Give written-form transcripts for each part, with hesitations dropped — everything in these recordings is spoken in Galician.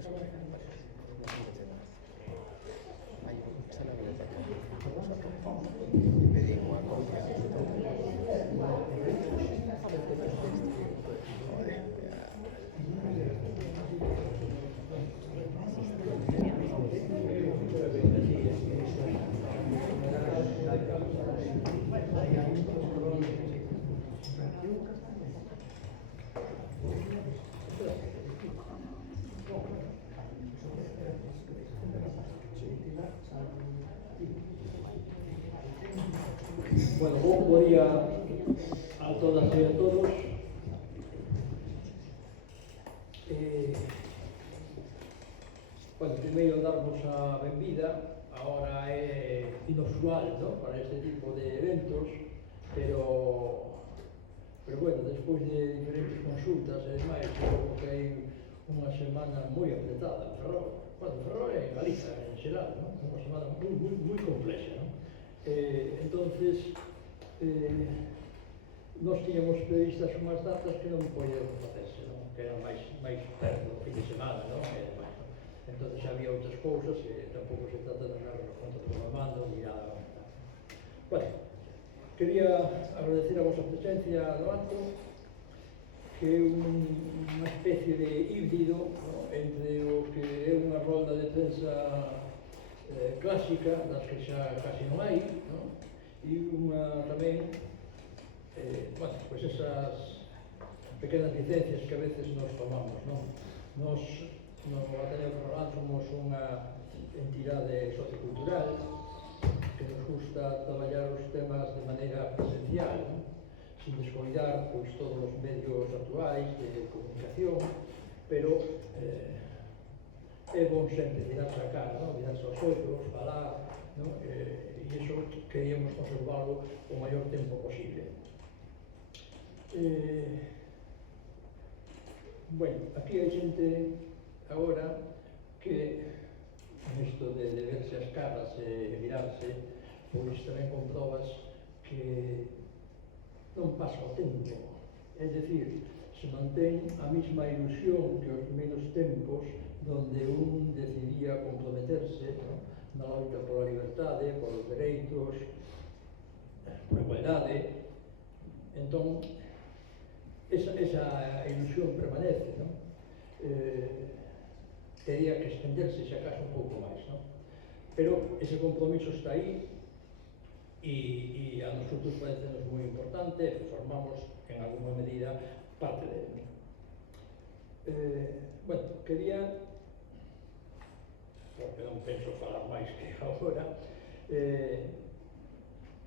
Hai un salario de pedí unha copia. Bueno, bo día a todas e a todos. Bueno, primeiro darvos a benvida. Agora é inusual, ¿no?, para este tipo de eventos, pero bueno, despois de diferentes consultas e demais, creo que hai unha semana moi apretada en Ferrol. Bueno, Ferrol é en Galiza, en xeral, ¿no?, unha semana moi complexa, ¿no? Entonces, nós tiñamos previstas unhas datas que non podíamos facerse, non? Que eran máis perto do fin de semana, non? E demais, non? Entón, había outras cousas e tampouco se trata de andarnos contraprogramando ni nada. Bueno, quería agradecer a vosa presencia no acto, que é unha especie de híbrido, ¿no?, entre o que é unha rolda de prensa clásica, das que xa casi non hai, ¿no?, e unha tamén, bueno, pois esas pequenas licencias que a veces nos tomamos, non? Nos, no Ateneo Ferrolán, somos unha entidade sociocultural que nos gusta traballar os temas de maneira presencial, non?, sin descoidar pois todos os medios actuais de comunicación, pero é bon sempre mirarse a cara, non?, mirarse aos ollos, falar, non?, e iso queríamos conservarlo o maior tempo posible. Bueno, aquí hai xente agora que isto de verse as caras e mirarse, pois tamén comprobas que non pasa o tempo, é dicir, se mantén a mesma ilusión que os menos tempos donde un decidía comprometerse, ¿no?, na loita pola liberdade, polos dereitos, pola igualdade. Entón, esa ilusión permanece, ¿no? Tería que extenderse, se acaso, un pouco máis, ¿no? Pero ese compromiso está aí e a nosotros parece moi importante, formamos en alguma medida parte dele. Bueno, quería, porque non penso falar máis que agora,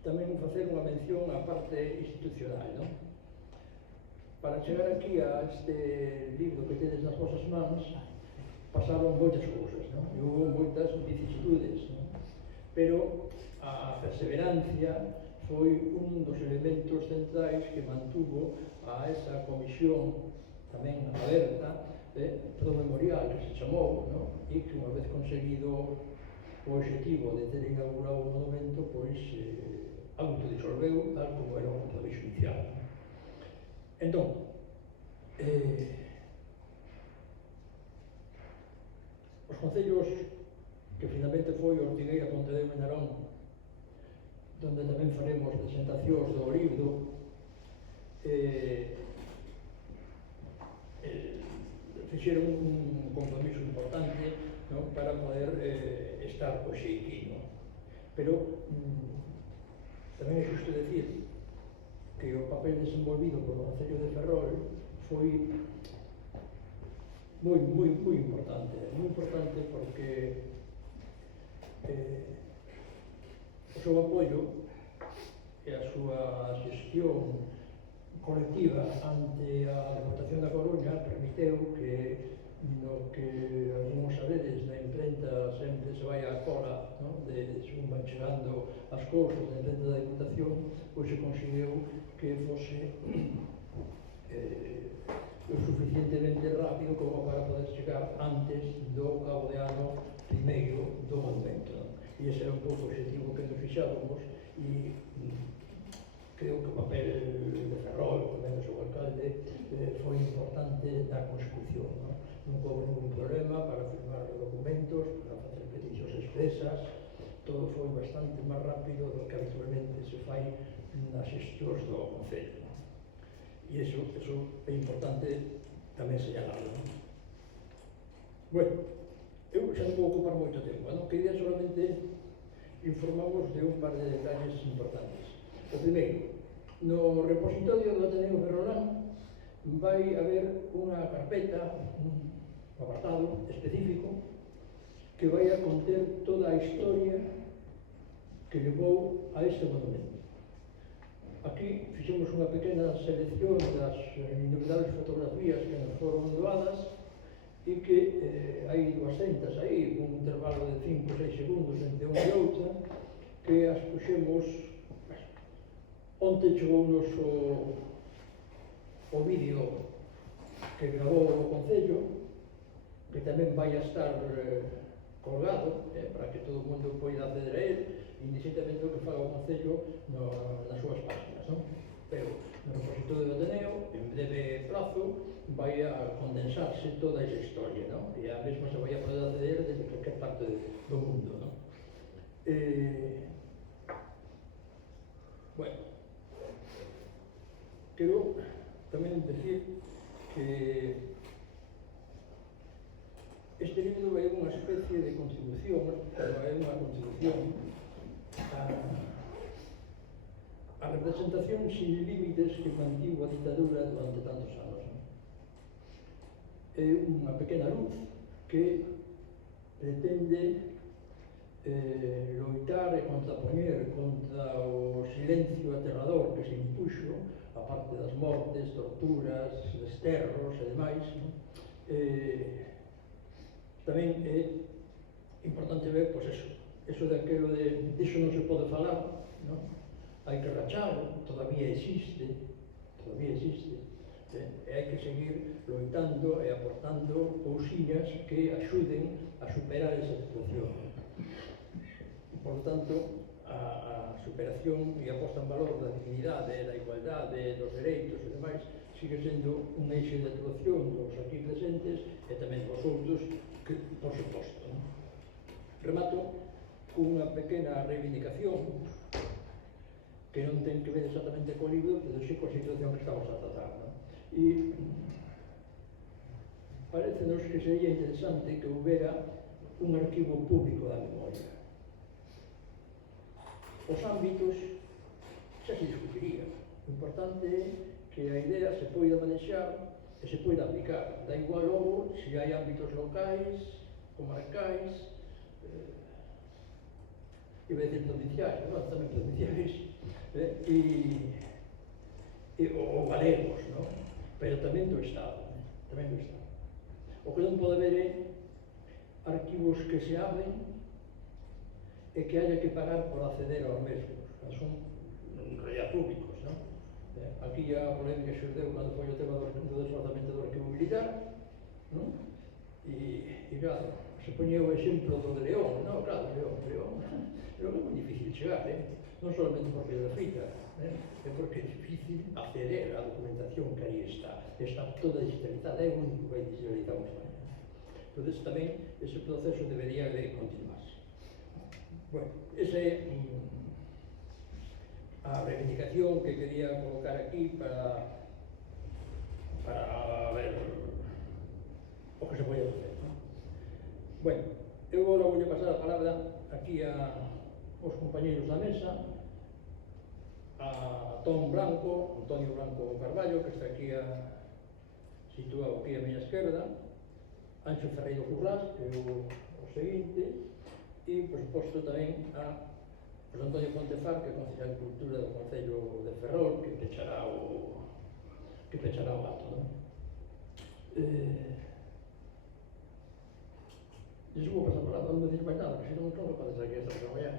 tamén facer unha mención á parte institucional, non? Para chegar aquí a este libro que tedes nas vosas mans, pasaron moitas cousas, non? E houve moitas vicisitudes, non? Pero a perseverancia foi un dos elementos centrais que mantuvo a esa comisión tamén aberta pro memorial que se chamou, non? E que unha vez conseguido o objetivo de ter inaugurado o monumento, pois autodisolveu tal como era o compromiso inicial. Entón, os concellos que finalmente foi Ortigueira, Pontedeu e Narón, donde tamén faremos presentacións do libro, fixeron un compromiso importante, ¿no?, para poder estar hoxe aquí, ¿no? Pero tamén é xusto decir que o papel desenvolvido polo Concello de Ferrol foi moi importante porque o seu apoio e a súa xestión colectiva ante a Deputación da Coruña permiteu que, no que algúns sabedes na imprenta sempre se vai á cola, ¿no?, de según van chegando as cousas na imprenta da Deputación, pois se conseguiu que fose o suficientemente rápido como para poder chegar antes do cabo de ano primeiro do monumento, ¿no? E ese era un pouco o objetivo que nos fixábamos e creo que o papel de Ferrol, tamén do seu alcalde, foi importante da consecución, non? Non houve ningún problema para firmar documentos, para facer peticións expresas, todo foi bastante máis rápido do que habitualmente se fai nas xestións do Concello, non? E iso é importante tamén señalarlo, non? Bueno, eu xa non vou ocupar moito tempo, non? Quería solamente informamos de un par de detalles importantes. O primeiro, no repositorio do Ateneo Ferrolán vai haber unha carpeta, un apartado específico que vai a conter toda a historia que levou a este monumento. Aquí fixemos unha pequena selección das innumerables fotografías que nos foron doadas e que hai 200 aí, con un intervalo de 5 ou 6 segundos entre unha e outra, que as puxemos. Onte chegounos o vídeo que gravou o Concello, que tamén vai a estar colgado, para que todo o mundo poida acceder a él, indistintamente o que faga o Concello nas súas páginas, non? Pero no repositorio do Ateneo, en breve prazo, vai a condensarse toda esa historia, non? E a mesma se vai a poder acceder desde cualquier parte do mundo, non? Bueno, quero tamén decir que este libro é unha especie de contribución, pero é unha contribución a representación sin límites que mantivo a ditadura durante tantos anos. É unha pequena luz que pretende loitar e contrapoñer contra o silencio aterrador que se impuxo, a parte das mortes, torturas, desterros e demais. Tamén é importante ver, pois eso daquelo de iso non se pode falar, non? Hai que rachalo, todavía existe, e hai que seguir loitando e aportando cousiñas que axuden a superar esa situación. Por tanto, a superación e a posta en valor da dignidade, da igualdade, dos dereitos e demais sigue sendo un eixo de actuación dos aquí presentes e tamén dos outros, que, por suposto, non? Remato cunha pequena reivindicación que non ten que ver exactamente co libro, pero sí coa situación que estamos a tratar, non? E parecenos que sería interesante que houbera un arquivo público da memoria. Os ámbitos xa se discutiría. O importante é que a idea se poida manexar e se poida aplicar. Da igual logo se hai ámbitos locais, comarcais, iba a decir provinciais, non? Tamén provinciais, ou galegos, non? Pero tamén do Estado, tamén do Estado. O que non pode haber é arquivos que se abren e que haya que pagar por acceder aos mesmos. Son realidad públicos, non? Aquí a polémica xurdeu cando foi o tema do desfazamento do arquivo militar, non? E claro, se poñía o exemplo do de León, non? Claro, León é moi difícil chegar, non solamente porque é fita, é porque é difícil acceder á documentación que aí está toda digitalizada, é o único que vai digitalizar en España. Entón, tamén, ese proceso debería de continuarse. Bueno, esa é a reivindicación que quería colocar aquí para ver o que se pode facer, non? Bueno, eu agora vou pasar a palabra aquí aos compañeros da mesa, a Antonio Blanco Carballo, que está aquí situado aquí a miña esquerda, Anxo Ferreiro Currás, que é o seguinte, e, por suposto, tamén a José Antonio Pontefar, que é concejal de Cultura do Concello de Ferrol, que pechará o acto, non? Lles vou pasar a palabra, non me diz máis nada, que se non podes aquí esta traballar.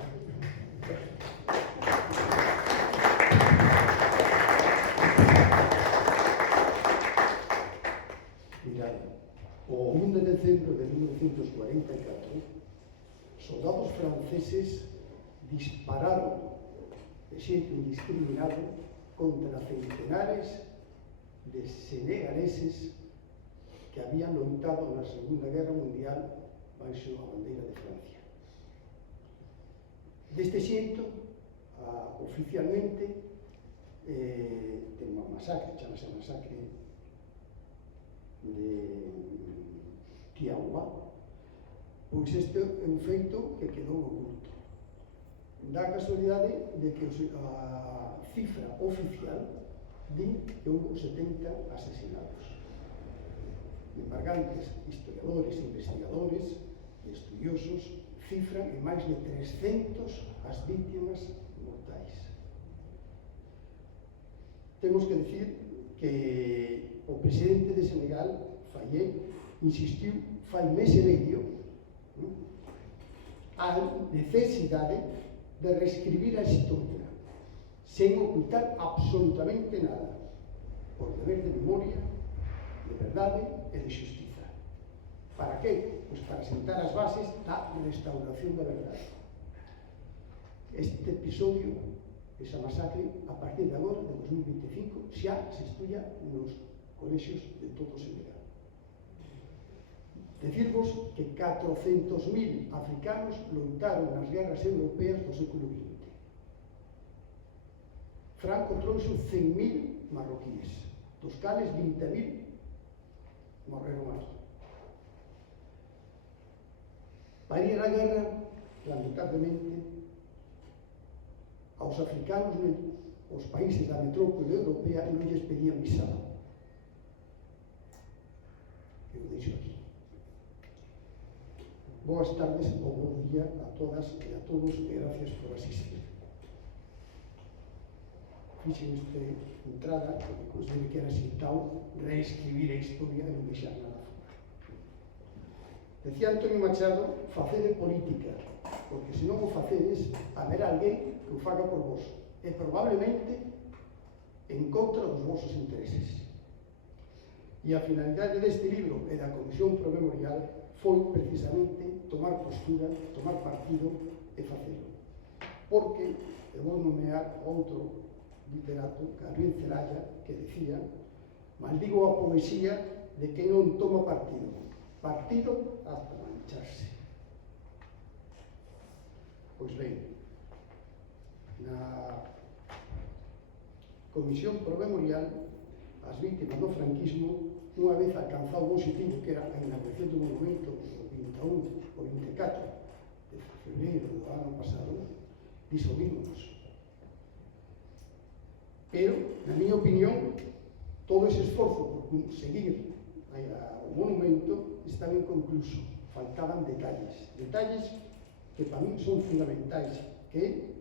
Mirad, o 1 de decembro de 1944, soldados franceses dispararon de xeito indiscriminado contra centenares de senegaleses que habían loitado na Segunda Guerra Mundial baixo a bandeira de Francia. Deste xeito, oficialmente, ten unha masacre, chamase a masacre de Tiahuá, pois este é un feito que quedou oculto. Dá a casualidade de que a cifra oficial di que houve 70 asesinados. Embargantes, historiadores, investigadores e estudiosos cifran en máis de 300 as vítimas mortais. Temos que dicir que o presidente de Senegal, Faye, insistiu fai mes e medio a necesidade de reescribir a historia sen ocultar absolutamente nada, por deber de memoria, de verdade e de xustiza. Para que? Pois para sentar as bases da restauración da verdade. Este episodio, esa masacre, a partir de agora, de 2025, xa se estudia nos colexios de todo o Senegal. Decirvos que 400.000 africanos loitaron nas guerras europeas do século XX. Franco trouxo 100.000 marroquíes, dos cales 20.000 morreron aquí. Para ir á guerra, lamentablemente, aos africanos, os países da metrópole europea, non lles pedían visado. Eu deixo aquí. Boas tardes ou bon día a todas e a todos e gracias por asistir. Fixen esta entrada porque considero que era xitao reescribir a historia e non deixar nada fora. Decía Antonio Machado, facede política, porque se non o facedes, haberá alguén que o faga por vos, e probablemente en contra dos vosos intereses. E a finalidade deste libro e da Comisión Promemorial foi precisamente tomar postura, tomar partido e facelo. Porque, eu vou nomear outro literato, Gabriel Celaya, que decía: maldigo a poesía de quen non toma partido, partido hasta mancharse. Pois ben, na Comisión Promemorial, as víctimas do franquismo, unha vez alcanzado o objetivo que era a inauguración do monumento o 21 ou 24 de febreiro do ano pasado, disolvímonos. Pero, na miña opinión, todo ese esforzo por conseguir o monumento estaba inconcluso. Faltaban detalles que para mí son fundamentais, que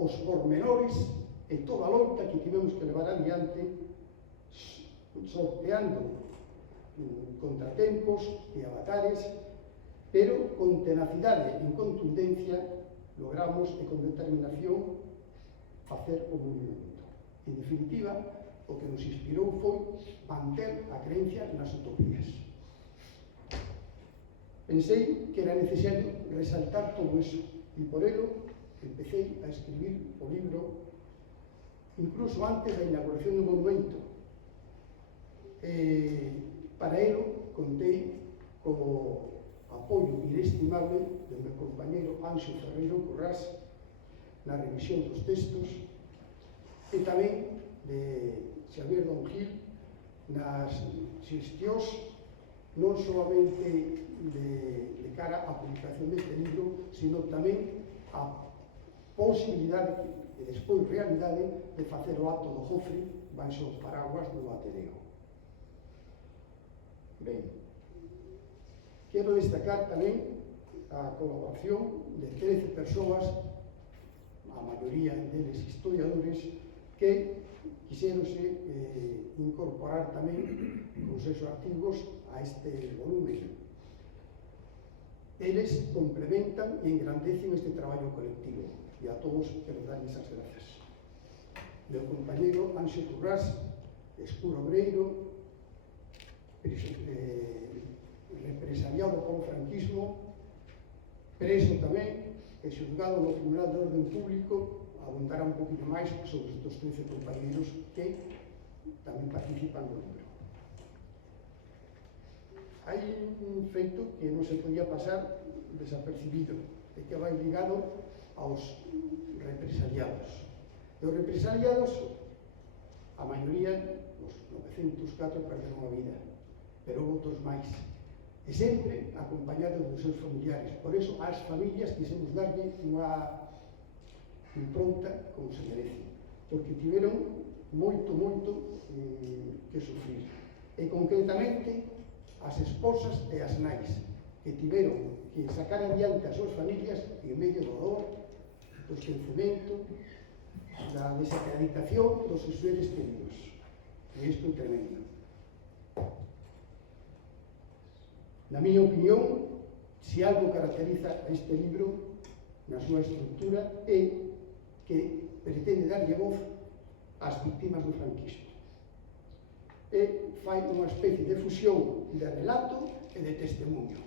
os pormenores e toda a loita que tivemos que levar adiante sorteando contratempos e avatares, pero con tenacidade e contundencia logramos e con determinación facer o movimento. En definitiva, o que nos inspirou foi manter a creencia nas utopías. Pensei que era necesario resaltar todo iso e por ello empecé a escribir o libro incluso antes da inauguración do monumento. Para ello contei co apoio inestimable do meu compañeiro Anxo Ferreiro Currás na revisión dos textos e tamén de Xavier Don Gil nas xestións non solamente de cara á publicación deste libro, sino tamén a posibilidade e despois realidade de facer o acto do Jofre baixo os paraguas do Ateneo. Ben, quero destacar tamén a colaboración de 13 persoas, a maioría deles historiadores, que quixéronse incorporar tamén con seus artigos a este volumen. Eles complementan e engrandecen este traballo colectivo e a todos quero darles as grazas. Meu compañeiro Anxo Currás, escuro obreiro, represaliado polo franquismo, preso tamén e xulgado no Tribunal de Orden Público, abundará un poquinho máis sobre estes 13 compañeros que tamén participan no libro. hai un feito que non se podía pasar desapercibido, e que vai ligado aos represaliados. E os represaliados, a maioría, os 904 perderon a vida, pero outros máis, e sempre acompañados dos seus familiares. Por iso, ás familias quisemos darlle unha impronta como se merece, porque tiveron moito que sufrir. E concretamente, as esposas e as nais, que tiveron que sacar adiante as súas familias en medio do dor, do esquecemento, da desacreditación dos seus seres queridos. E isto é tremendo. Na miña opinión, se algo caracteriza este libro na súa estrutura é que pretende darlle voz ás víctimas do franquismo. E fai unha especie de fusión de relato e de testemunho.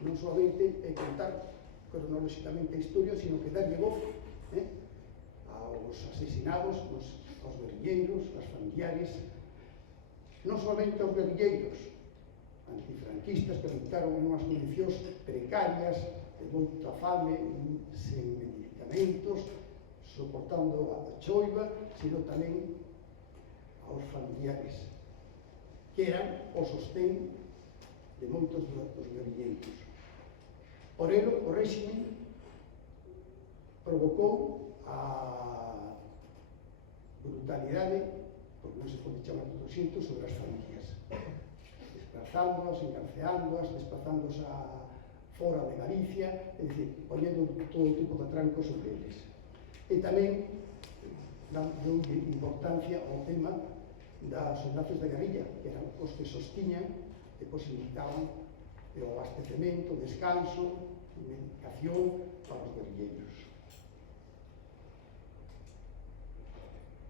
Non solamente é contar cronolóxicamente a historia, sino que darlle voz aos asesinados, aos guerrilleiros, aos familiares, non solamente aos guerrilleiros antifranquistas que loitaron en unhas condicións precarias, de moita fame, sen medicamentos, soportando a choiva, sino tamén aos familiares, que eran o sostén de moitos dos guerrilleiros. Por ello, o réxime provocou a brutalidade, porque non se pode chamar todo xinto, sobre as familias, desplazándoas, encarceándoas, desplazándoas fora de Galicia, é dicir, ponendo todo tipo de atrancos sobre eles. E tamén dando importancia ao tema das enlaces de guerrilla, que eran os que sostiñan e posibilitaban o abastecemento, descanso, medicación para os guerrilleiros.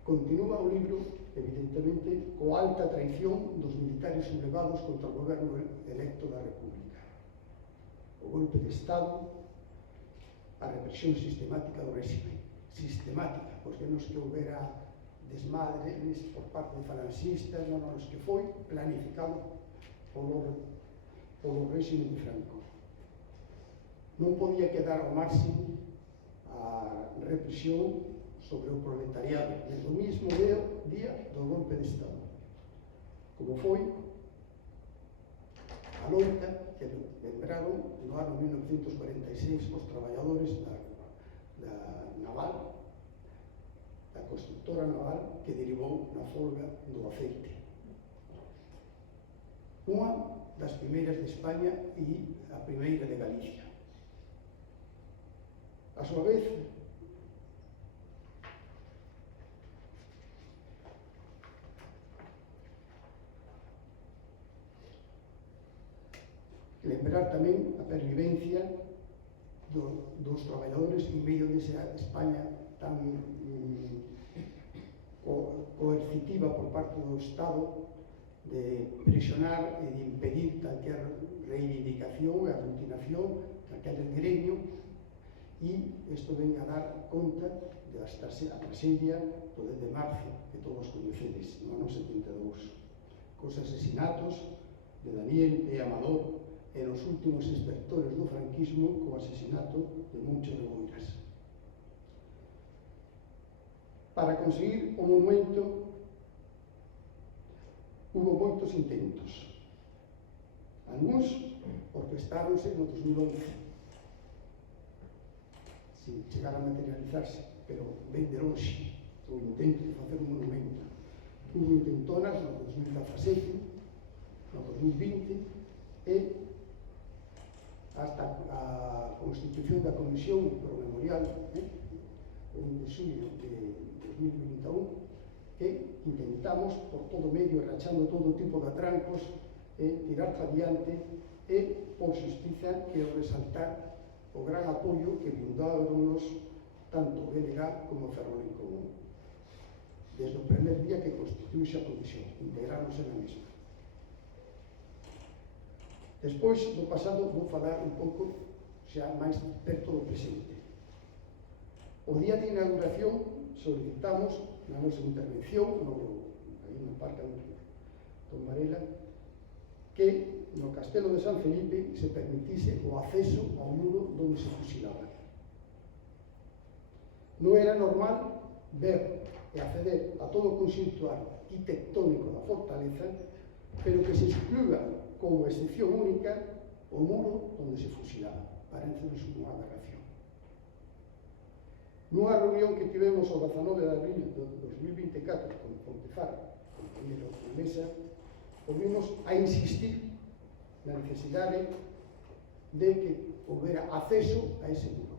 Continúa o libro, evidentemente, coa alta traición dos militares sublevados contra o goberno electo da República. O golpe de Estado, a represión sistemática do réxime. Sistemática, porque non es que houbera desmadres por parte de falanxistas, non, es que foi planificado polo réxime de Franco. Non podía quedar ao máximo a represión sobre o proletariado desde o mismo día do golpe de Estado, como foi a loita que lembraron no ano 1946 os traballadores da naval, da constructora naval, que derivou na folga do aceite. Unha das primeiras de España e a primeira de Galicia. A súa vez, lembrar tamén a pervivencia dos traballadores en medio desa España tan coercitiva por parte do Estado de presionar e de impedir calquer reivindicación e aglutinación, calquer gremio, e isto ven a dar conta da traxedia do 10 de marzo que todos coñecedes, no ano 72, cos asesinatos de Daniel e Amador e nos últimos inspectores do franquismo co asesinato de Moncho de Boiras. Para conseguir o monumento hubo moitos intentos. Algúns orquestáronse no 2011, sin chegar a materializarse, pero ben de longe o intento de facer un monumento. Hubo intentonas no 2017, no 2020 e hasta a constitución da Comisión pro Memorial o 1 de xulio de 2021, que intentamos por todo medio, rachando todo tipo de atrancos, tirar para diante e, por xustiza, quero resaltar o gran apoio que brindáronos tanto o BNG como o Ferrol en Común. Desde o primer día que constituíse a comisión, integrándose na mesma. Despois do pasado vou falar un pouco xa máis perto do presente. O día de inauguración solicitamos na nosa intervención aí no Parque Don Varela que no Castelo de San Felipe se permitise o acceso ao muro onde se fusilaba. Non era normal ver e acceder a todo o conxunto arquitectónico da fortaleza, pero que se excluya como excepción única o muro onde se fusilaba. Parécenos unha aberración. Nunha reunión que tivemos o 19 de abril de 2024 con Pontefar, compañero de mesa, volvimos a insistir na necesidade de que houbera acceso a ese muro.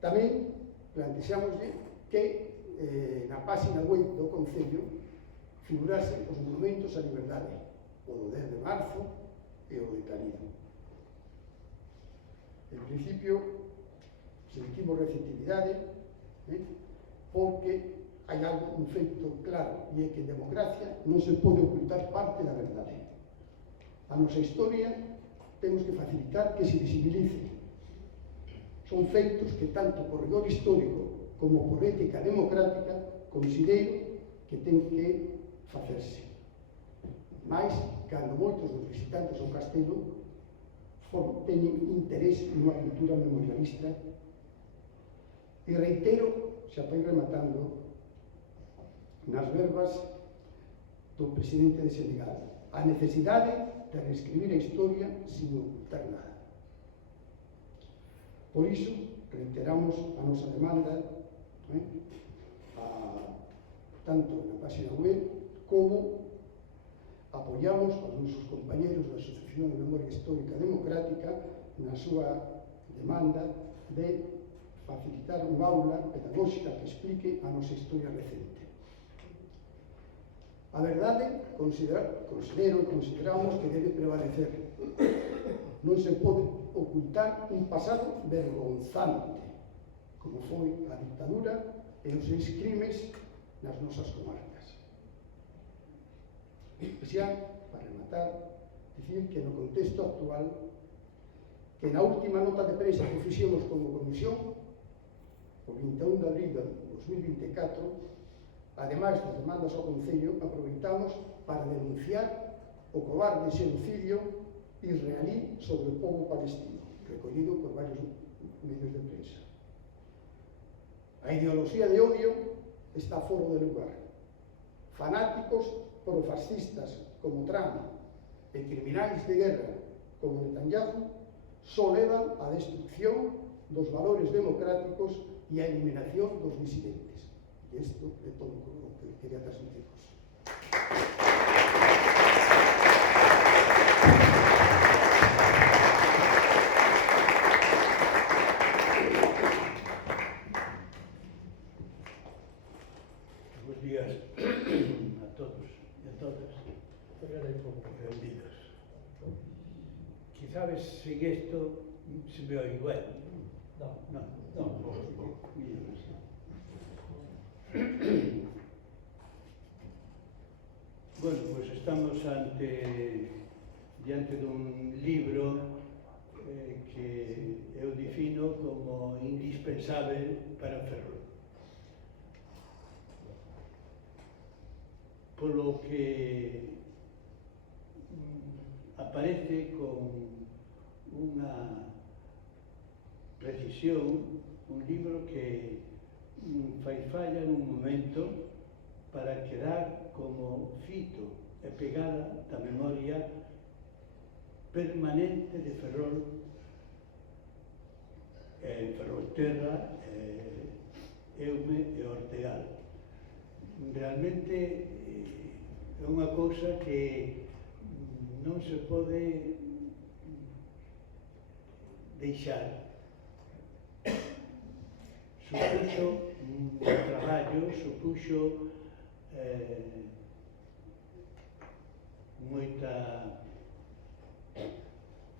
Tamén plantexámoslle que na página web do Concello figurase os monumentos á liberdade, o do 10 de marzo e o de Canido. En principio, sentimos receptividade, porque hai algo, un feito claro, e é que en democracia non se pode ocultar parte da verdade. A nosa historia temos que facilitar que se visibilice. Son feitos que tanto por rigor histórico como por ética democrática considero que ten que facerse. Mais, cando moitos dos visitantes ao castelo teñen interés nunha cultura memorialista, e reitero, xa para ir rematando, nas verbas do presidente de Senegal, a necesidade de reescribir a historia sin ocultar nada. Por iso, reiteramos a nosa demanda, tanto na página web como apoiamos aos nosos compañeros da Asociación de Memoria Histórica Democrática na súa demanda de facilitar unha aula pedagóxica que explique a nosa historia recente. A verdade, consideramos que debe prevalecer. Non se pode ocultar un pasado vergonzante, como foi a dictadura e os seus crimes nas nosas comarcas. Xa, para rematar, dicir que no contexto actual, que na última nota de prensa que fixemos como comisión, o 21 de abril de 2024, ademais das demandas ao Concello, aproveitamos para denunciar o cobarde xenocidio israelí sobre o pobo palestino, recollido por varios medios de prensa. A ideoloxía de odio está fora de lugar. Fanáticos profascistas como Trump e criminais de guerra como Netanyahu só levan a destrucción dos valores democráticos e a eliminación dos disidentes. E isto é todo o que quería transmitiros. Bos días a todos e a todas. Benvidos. Quizás sin esto se me oye igual. No. Bueno, pues estamos diante dun libro que eu defino como indispensable para Ferrol. Polo que aparece con unha precisión, un libro que fai falla nun momento para quedar como fito e pegada da memoria permanente de Ferrol, Ferrolterra, Eume e Ortegal. Realmente é unha cousa que non se pode deixar. Supuxo un traballo, supuxo moita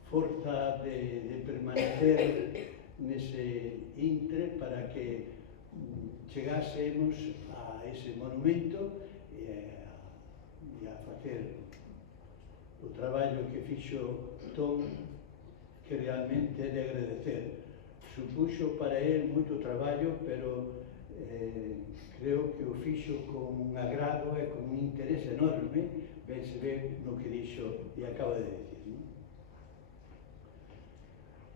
forza de permanecer nese intre para que chegásemos a ese monumento e a facer o traballo que fixo Tom, que realmente é de agradecer. Supuxo para él moito traballo, pero creo que o fixo con un agrado e con un interés enorme, ben se ve no que dixo e acaba de decir, non?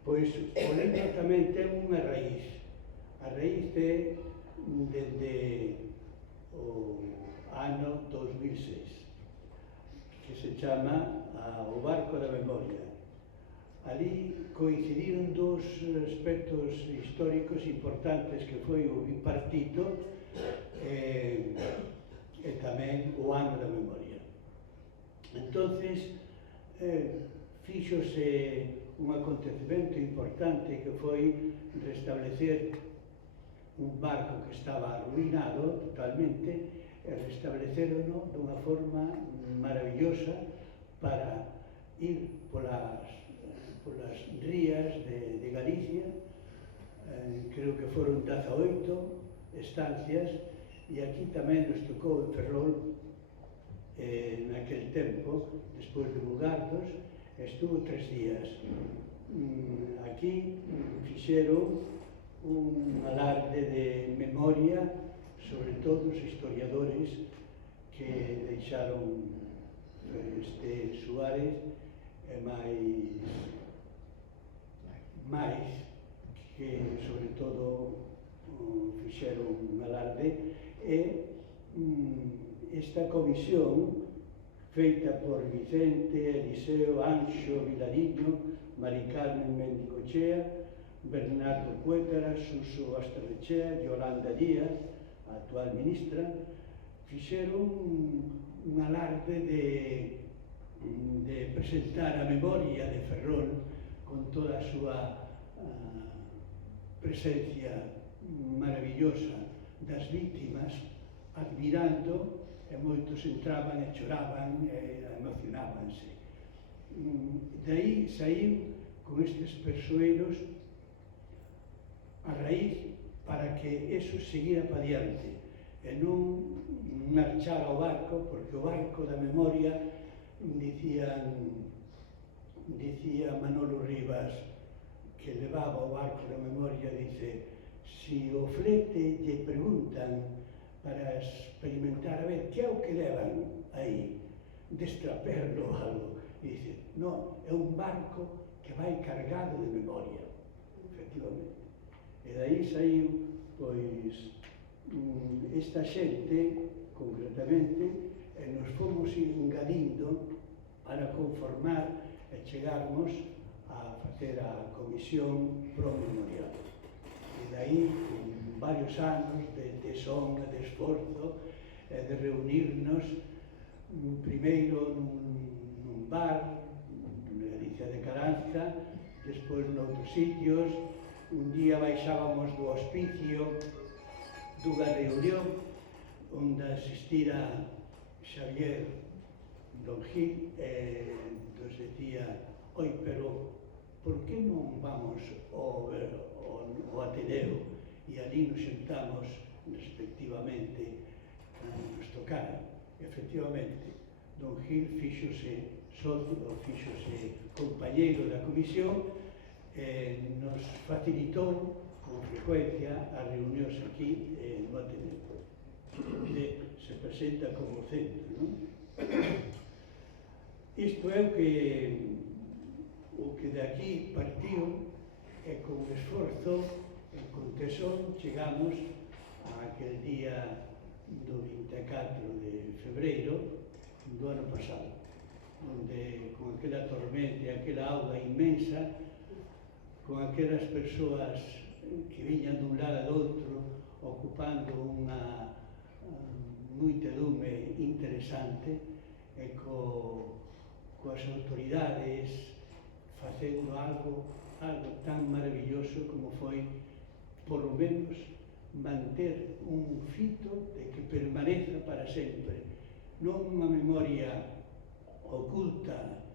Pois o libro tamén ten unha raíz. A raíz é desde o ano 2006, que se chama O barco da memoria. Ali coincidiron dos aspectos históricos importantes que foi o bipartito e tamén o ano da memoria. Entonces, fíxose un acontecemento importante que foi restablecer un barco que estaba arruinado totalmente e restablecerlo dunha forma maravillosa para ir polas rías de Galicia. Creo que foron 18 estancias e aquí tamén nos tocou en Ferrol naquel tempo, despois de Bugardos, estuvo 3 días. Aquí fixeron un alarde de memoria sobre todo os historiadores que deixaron Suárez e máis que sobre todo fixeron un alarde e esta comisión feita por Vicente, Eliseo, Anxo, Vilariño, Mari Carmen Mendicochea, Bernardo Cuétara, Suso Asterrechea, Yolanda Díaz, a actual ministra, fixeron un alarde de presentar a memoria de Ferrol con toda a súa presencia maravillosa das vítimas, admirando, e moitos entraban e choraban e emocionábanse. De aí saíu con estes persoeiros a raíz para que eso seguira pa diante e non marchar ao barco, porque o barco da memoria, dicía Manolo Rivas, que levaba o barco da memoria, dice, si o flete lle preguntan para experimentar a ver que é o que levan aí, destraperlo ou algo, e dice, non, é un barco que vai cargado de memoria, efectivamente. E daí saiu, pois, esta xente, concretamente, e nos fomos engadindo para conformar e chegarmos a facer a comisión pro memorial. E daí, varios anos de tesón e de esforzo, e de reunirnos primeiro nun bar, na Galicia de Caranza, despois noutros sitios. Un día baixábamos do hospicio dunha reunión onde asistira Xavier Don Gil e nos decía, oi, pero por que non vamos ao Ateneo e ali nos sentamos respectivamente nos tocaran? Efectivamente, Don Gil fíxose socio, fíxose compañeiro da comisión e nos facilitou con frecuencia as reunións aquí no Ateneo, onde se presenta como centro, non? Isto é o que de aquí partiu e con esforzo e con tesón chegamos a aquel día do 24 de febreiro do ano pasado, onde con aquela tormenta e aquela auga inmensa, con aquelas persoas que viñan dun lado e do outro ocupando unha muitedume interesante e coas autoridades facendo algo tan maravilloso como foi, por lo menos, manter un fito de que permaneza para sempre, non unha memoria oculta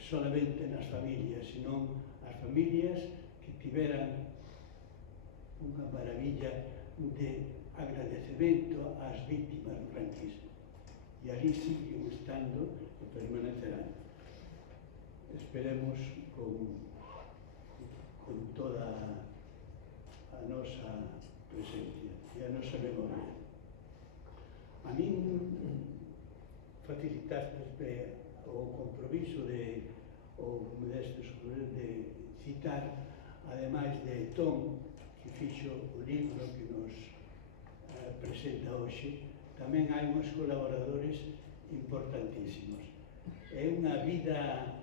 solamente nas familias, senón as familias que tiveran unha maravilla de agradecemento ás vítimas do franquismo. E ali siguen estando e permanecerán. Esperemos con toda a nosa presencia e a nosa memoria. A min facilita citastes o compromiso de o Modesto Soler de citar, ademais de Tom, que fixo o libro que nos presenta hoxe, tamén hai uns colaboradores importantísimos. É unha vida,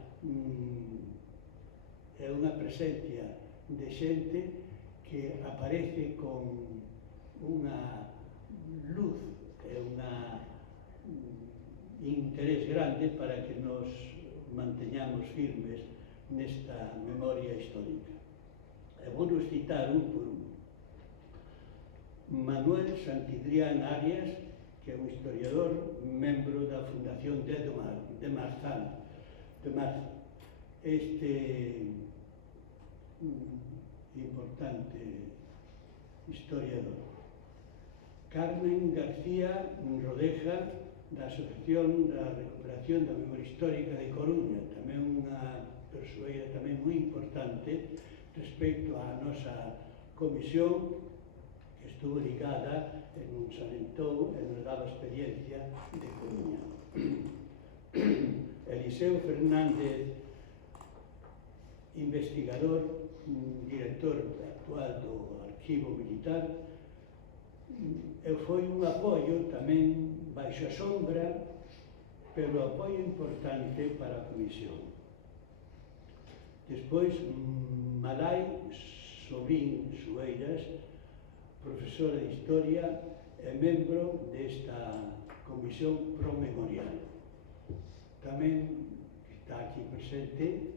é unha presencia de xente que aparece con unha luz e unha interés grande para que nos manteñamos firmes nesta memoria histórica. E vou citar un por un. Manuel Santidrián Arias, que é un historiador, membro da Fundación de Marzal. Este importante historiador. Carmen García Rodeja, da Asociación da Recuperación da Memoria Histórica de Coruña, tamén unha persoeira tamén moi importante respecto á nosa comisión, que estuvo ligada e nos alentou e nos daba experiencia de Coruña. Eliseo Fernández, investigador, director actual do Arquivo Militar, e foi un apoio tamén baixo a sombra, pero apoio importante para a comisión. Despois, Malai Sobrín Sueiras, profesora de Historia e membro desta comisión promemorial. Tamén, que está aquí presente,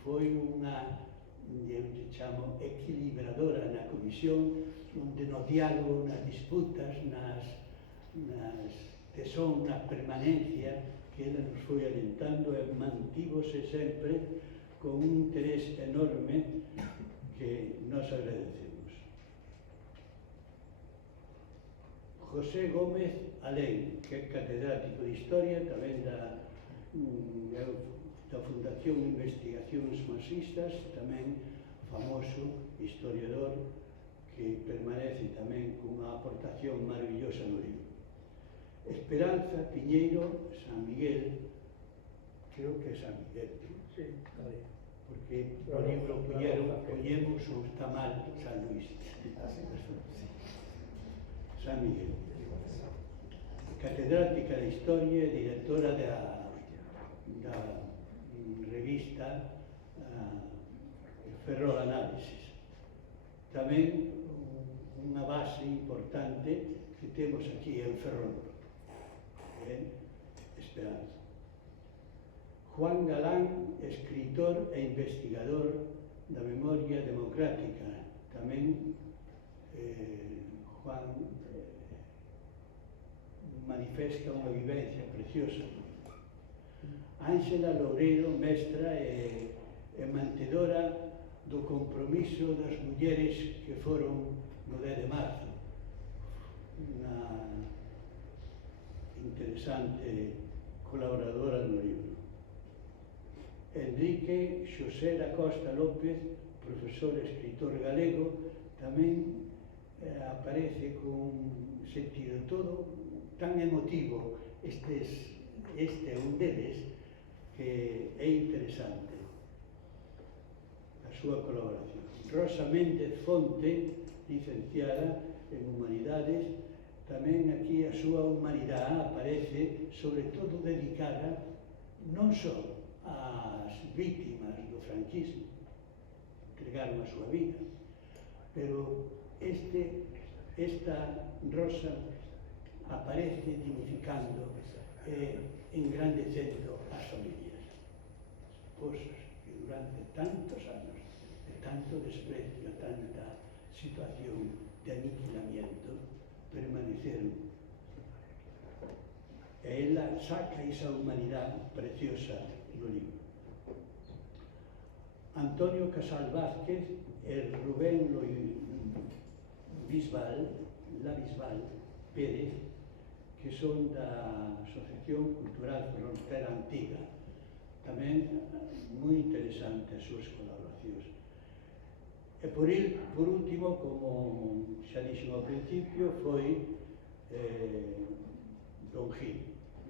foi unha, eu te chamo, equilibradora na comisión, onde no diálogo, nas disputas, nas tesón, na permanencia que ela nos foi alentando e mantívose sempre con un interés enorme que nos agradecemos. José Gómez Alén, que é catedrático de Historia, tamén da Fundación Investigacións Marxistas, tamén famoso historiador, que permanece tamén cunha aportación maravillosa no libro. Esperanza Piñeiro San Miguel, creo que é San Miguel, Sí, vale. porque o libro poñemos o está mal San Luis. San Miguel. Catedrática de Historia e directora da revista Ferroanálisis. Tamén unha base importante que temos aquí en Ferrol, Esperanza. Juan Galán, escritor e investigador da memoria democrática. Tamén Juan manifesta unha vivencia preciosa. Ángela Loureiro, mestra e mantedora do compromiso das mulleres que foron no 10 de marzo. Unha interesante colaboradora no libro. Enrique Xosé da Costa López, profesor e escritor galego, tamén aparece con sentido todo tan emotivo. Este é un deles que é interesante a súa colaboración. Rosa Méndez Fonte, licenciada en Humanidades, tamén aquí a súa humanidade aparece sobre todo dedicada non só ás vítimas do franquismo, entregaron a súa vida, pero esta Rosa aparece dignificando e engrandecendo as familias, esposas que durante tantos anos de tanto desprecio, tanta situación de aniquilamiento permaneceron. E ela saca esa humanidade preciosa no libro. Antonio Casal Vázquez e Rubén Bisbal Pérez, que son da Asociación Cultural Frontera Antiga. Tamén moi interesante as súas colaboracións. E por último, como xa dixen ao principio, foi Don Gil,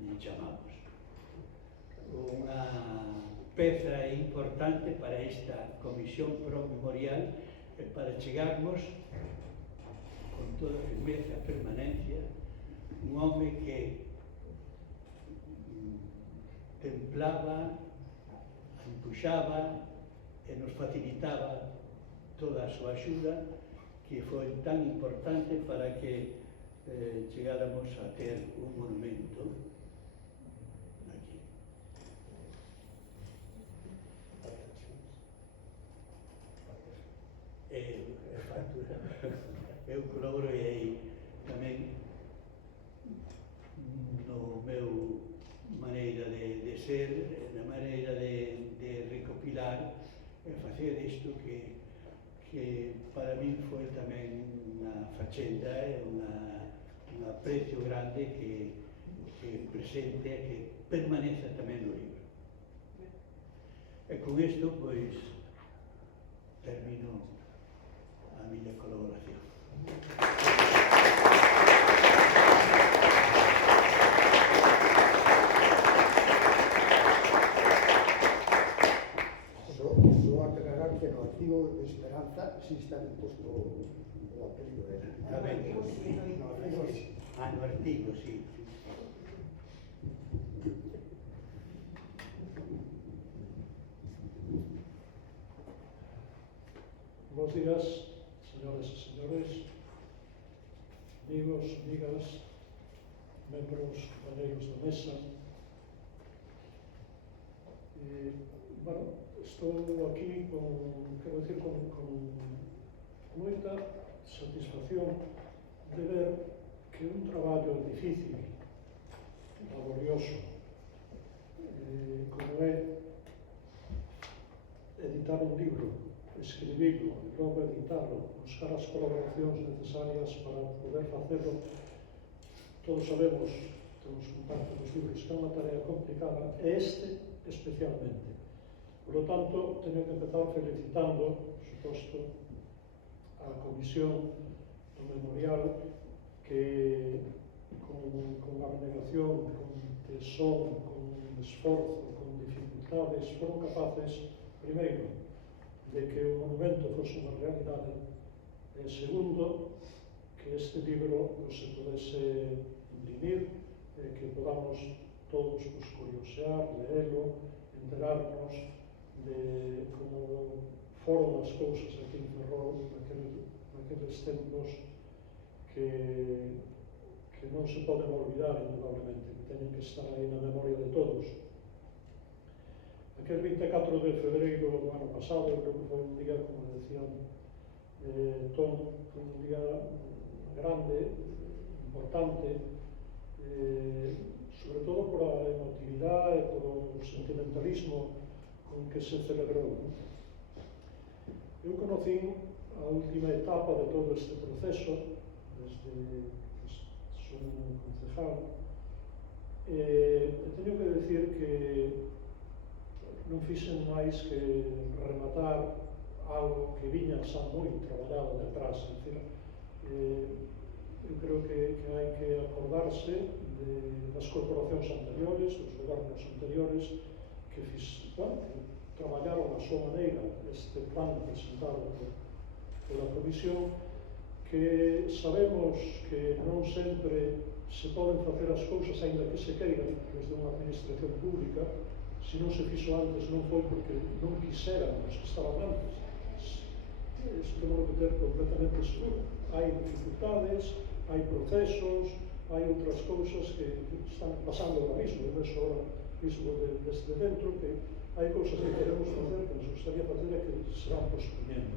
lle chamamos. Unha peza importante para esta comisión pro-memorial e para chegarmos con toda firmeza e permanencia un home que templaba, empuxaba e nos facilitaba toda a súa axuda, que foi tan importante para que chegáramos a ter un monumento aquí. Eu colaboro aí tamén no meu maneira de ser, na maneira de recopilar e facer isto que para min foi tamén unha fachenda e un aprecio grande que presente e que permaneza tamén no libro. E con isto, pois, termino a miña colaboración. Só aclarar que no artigo de Esperanza si está imposto o apelido de él. Está ben? No artigo sí. Ah, no artigo, sí. Bos días, señores e señores, amigos, amigas, membros, compañeros da mesa. Bueno, estou aquí quero decir, con moita satisfacción de ver que un traballo difícil, laborioso, como é editar un libro, escribirlo e logo editarlo, buscar as colaboracións necesarias para poder facelo. Todos sabemos, temos contacto nos libros, que é unha tarea complicada, e este especialmente. Por lo tanto, teño que empezar felicitando, por suposto, a Comisión do Memorial que con abnegación, con tesón, con esforzo, con dificultades, foron capaces, primeiro, de que o monumento fose unha realidade, e segundo, que este libro se podese imprimir, que podamos todos curiosear, leelo, enterarnos de como foron as cousas aquí en Ferrol naqueles tempos que non se poden olvidar, indudablemente, que teñen que estar aí na memoria de todos. Aquel 24 de febreiro do ano pasado, creo que foi un día, como decían Tom, un día grande, importante, sobre todo por a emotividade e por o sentimentalismo con que se celebrou. Eu conocín a última etapa de todo este proceso, desde que son concejal, e teño que decir que non fixen máis que rematar algo que viña xa moi traballado de atrás. É dicir, eu creo que hai que acordarse das corporacións anteriores, dos gobernos anteriores, que traballaron a súa maneira este plan presentado pola Comisión, que sabemos que non sempre se poden facer as cousas aínda que se queiran desde unha administración pública. Se non se fixo antes non foi porque non quixeran os que estaban antes. Isto temos que ter completamente seguro. Hai dificultades, hai procesos, hai outras cousas que están pasando ahora mismo, e vexo ahora mismo desde dentro, que hai cousas que queremos facer, que nos gustaría facer e que se van pospoñendo.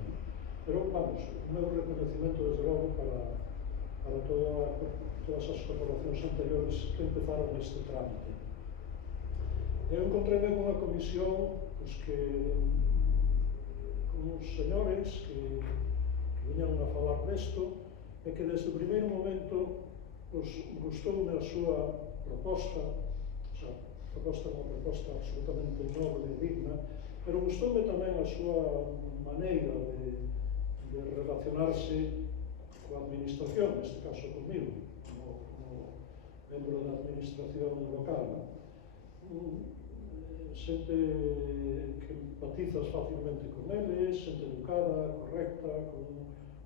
Pero, vamos, o meu reconocimento, desde logo, para todas as corporacións anteriores que empezaron este trámite. Eu encontrei unha comisión con uns señores que viñeron a falar desto, e que desde o primeiro momento gustoume a súa proposta, a proposta é unha proposta absolutamente noble e digna, pero gustoume tamén a súa maneira de relacionarse coa administración, neste caso comigo, como membro da administración local, xente que empatizas facilmente con eles, xente educada, correcta, con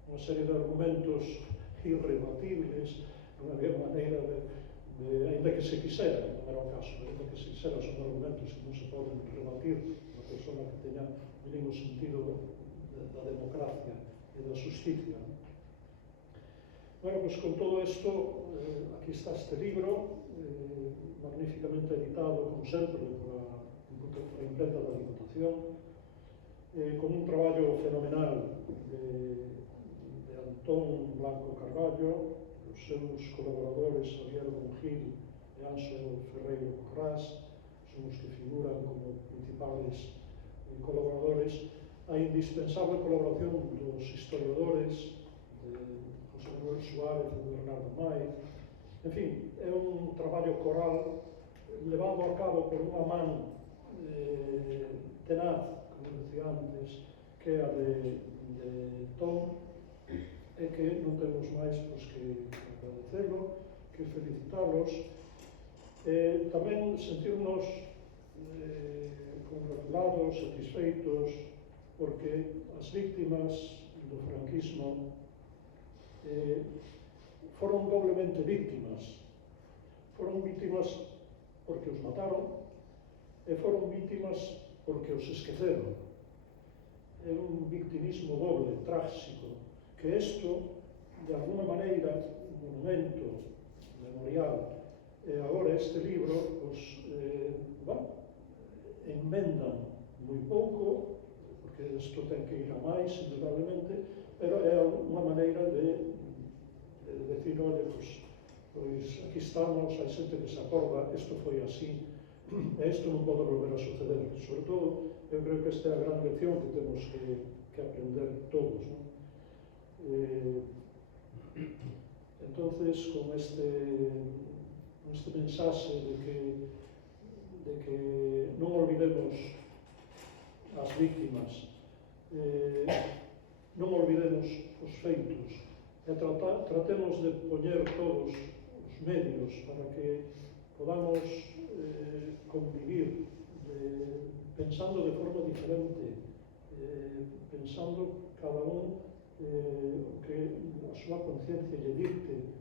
unha serie de argumentos irrebatibles, non había maneira ainda que se quisera, non era o caso, ainda que se quisera, son argumentos que non se poden rebatir unha persona que teña mínimo sentido da democracia e da justicia. Bueno, pues con todo isto, aquí está este libro, magníficamente editado, como sempre, por a imprenta da Diputación, con un traballo fenomenal de Antón Blanco Carballo, os seus colaboradores Xavier Gongil e Anxo Ferreiro Corrás, son os que figuran como principales colaboradores, a indispensable colaboración dos historiadores de José Manuel Suárez e Bernardo Maiz. En fin, é un traballo coral levado a cabo por unha man tenaz, como decía antes, que é a de Tom, e que non temos máis que agradecelo, que felicitalos, e tamén sentirnos congratulados, satisfeitos, porque as víctimas do franquismo foron doblemente víctimas. Foron víctimas porque os mataron e foron víctimas porque os esqueceron. É un victimismo doble, tráxico, que isto, de alguna maneira, un monumento memorial, e agora este libro, pues, enmendan moi pouco, porque isto ten que ir a máis, indudablemente, pero é unha maneira de decir, olha, pois aquí estamos, hai xente que se acorda, isto foi así, e isto non pode volver a suceder. Sobre todo, eu creo que esta é a gran lección que temos que aprender todos, non? Entonces, con este mensaxe de que non olvidemos as víctimas, non olvidemos os feitos, e tratemos de poñer todos os medios para que podamos convivir pensando de forma diferente, pensando cada un que a súa conciencia lle dicte,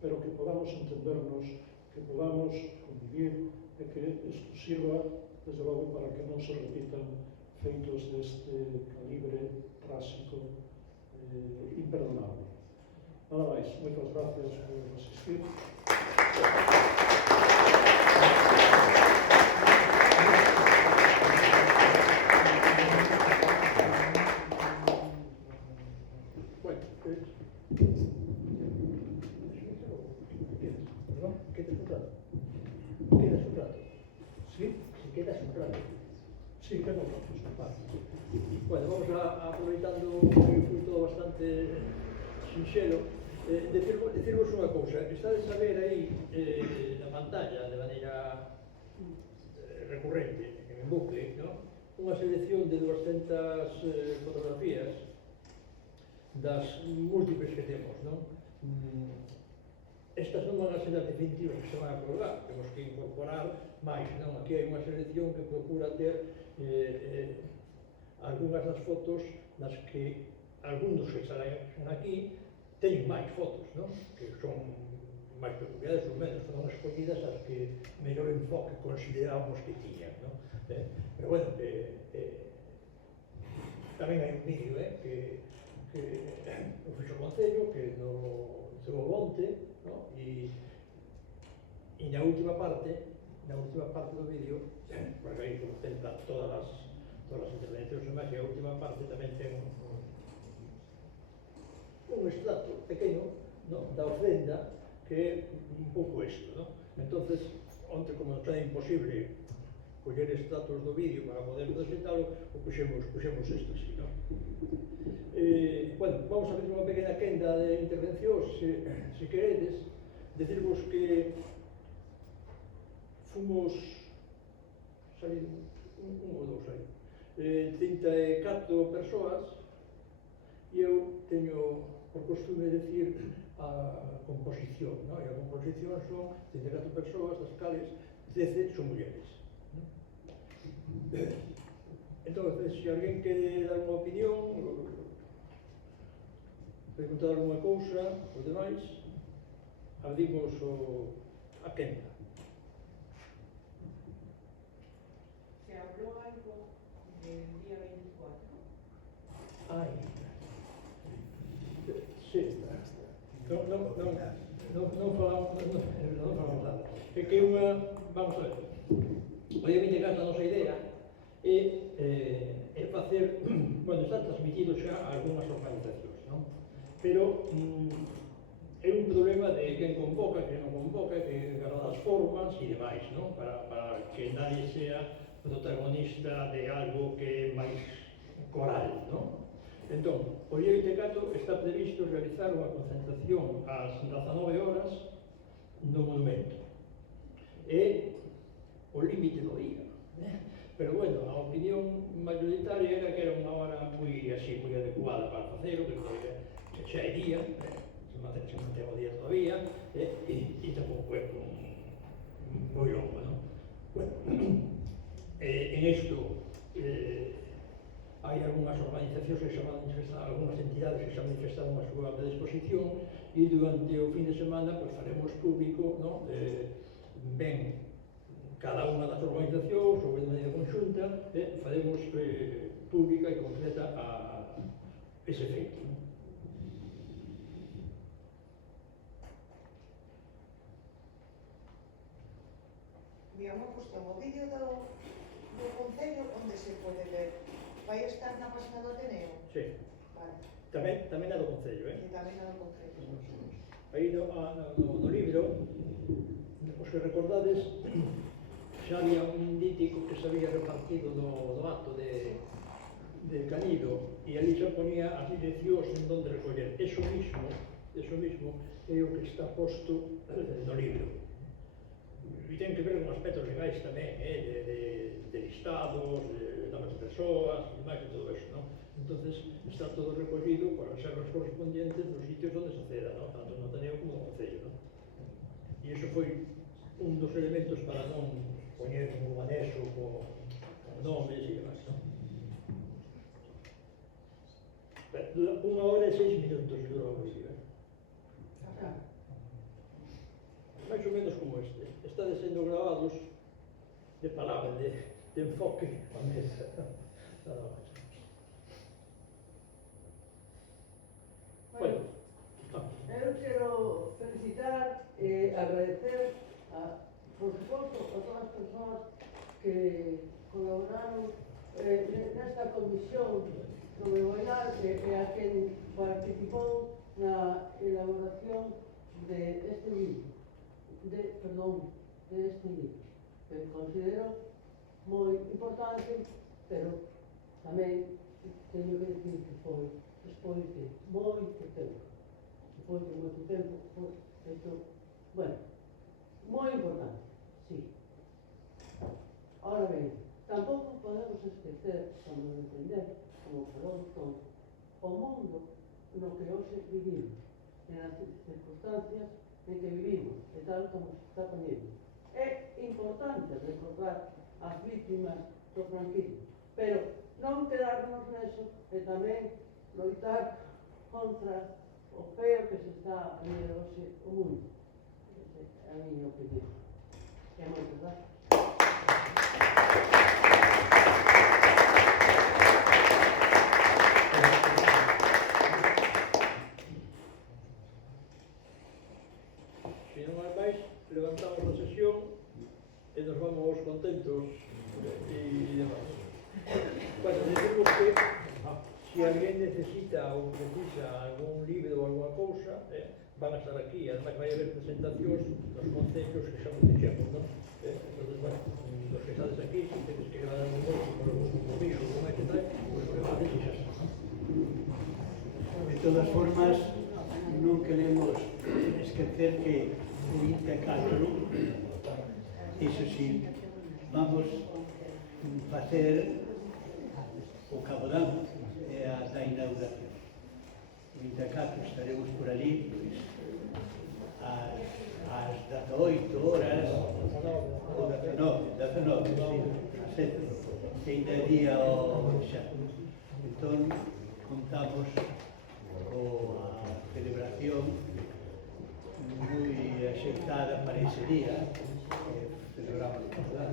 pero que podamos entendernos, que podamos convivir e que isto sirva, desde logo, para que non se repitan feitos deste calibre tráxico imperdonable. Nada máis, moitas gracias por asistir. Sí, que non Bueno, vamos aproveitando que foi todo bastante sinxelo, decirvos unha cousa. Estades a ver aí na pantalla de maneira recurrente, en bucle, ¿no? Unha selección de 200 fotografías das múltiples que temos, ¿no? Estas non van a ser as definitivas que se van a colgar, temos que incorporar máis, non? Aquí hai unha selección que procura ter algunhas das fotos nas que algúns que salen aquí teñen máis fotos, non? Que son máis peculiares ou menos, son escollidas as que mellor enfoque consideramos que tiñan, non? Pero bueno, tamén hai un vídeo que o fixo o Concello, que no seu monte, ¿no? E na última parte do vídeo, porque aí contempla todas as intervencións e máis, e a última parte tamén ten un extracto pequeno, ¿no? Da ofrenda, que é un pouco isto, ¿no? Entonces, onte, como está imposible coller extractos do vídeo para poder presentarlo, puxemos isto así, ¿no? Bueno, vamos a ver unha pequena quenda de intervencións, se queredes, decirvos que fomos salido un ou dous aí, 34 persoas, e eu teño por costume decir a composición, ¿no? E a composición son 34 persoas, das cales 13 son mulleres. Entón, se alguén quere dar unha opinión, preguntar alguna cousa, os demais, abrimos a quenda. Se habló algo del día 24. Ai, sí, non falamos nada. É que unha, vamos a ver, o día 24 a nosa idea é facer, bueno, está transmitido xa a algunhas organizacións, non? Pero é un problema de quen convoca, quen non convoca, que garda as formas e demais, non? Para que nadie sea protagonista de algo que é máis coral, non? Entón, o día 24 está previsto realizar unha concentración ás 19 horas no monumento. É o límite do día. Pero, bueno, a opinión mayoritaria era que era unha hora moi adecuada para facelo, que xa é día, se mantén o día todavía, e tampouco é moi longo, non? Bueno, en isto hai algunhas organizacións que xa manifestaron, algunhas entidades que xa manifestaron a súa predisposición e durante o fin de semana pues, faremos público, ¿no? Ben cada unha das organizacións ou de maneira conxunta faremos pública e concreta ese feito. Digamos, cuestión, o vídeo do Concello onde se pode ver, vai estar na página do Ateneo? Sí. Vale. Tamén na do Concello, E tamén na do Concello. Aí no libro, os que recordades, xa había un dítico que se había repartido no acto de Canido e ali xa ponía as direccións en donde recoller. Eso mismo é o que está posto no libro. E ten que ver con aspectos legais tamén, de listados, de novas persoas, e máis de todo eso, non? Entonces está todo recollido con as reservas correspondientes dos sitios onde se acceda, ¿no? Tanto no Ateneo como no Concello, ¿no? E iso foi un dos elementos para non poñer un anexo con nomes e demais, ¿no? Dura 1 hora e 6 minutos dura o vídeo, máis ou menos como este. Está sendo grabados de palabra, de enfoque a mesa. Bueno, eu quero felicitar e agradecer por suposto a todas as persoas que colaboraron nesta comisión sobre o bailar e a quen participou na elaboración de este libro, de este libro, que considero moi importante, pero tamén teño que dicir que foi despois de moito tempo, bueno, moi importante, sí. Ahora ben, tampouco podemos esquecer, como entender, como falou todo, o mundo no que hoxe vivimos, nas circunstancias en que vivimos, e tal como se está poniendo. É importante recordar as vítimas do franquismo, pero non quedarnos neso e tamén loitar contra o feo que se está a ver hoxe o mundo. Esa é a miña opinión. E moitas gracias. Se non hai máis, levantamos a sesión e nos vamos contentos e demais. Bueno, decimos que se alguén necesita ou precisa algún libro ou alguna cousa, van a estar aquí, además vai haber presentacións dos concellos que xa nos dixemos, non? Entonces, bueno, los que estades aquí, se tenes que gravar un bolso por algún compromiso, ou máis que tal, pues lo levantes e xa está. De todas formas, non queremos esquecer que o 24, iso sí, vamos facer o cabodán e a da inauguración. 24 estaremos por ali, pois, ás 18 horas, ou 19, sí, ás 7, que ainda é día ao xa. Entón, contamos coa celebración moi axeitada para ese día, celebramos, ¿verdad?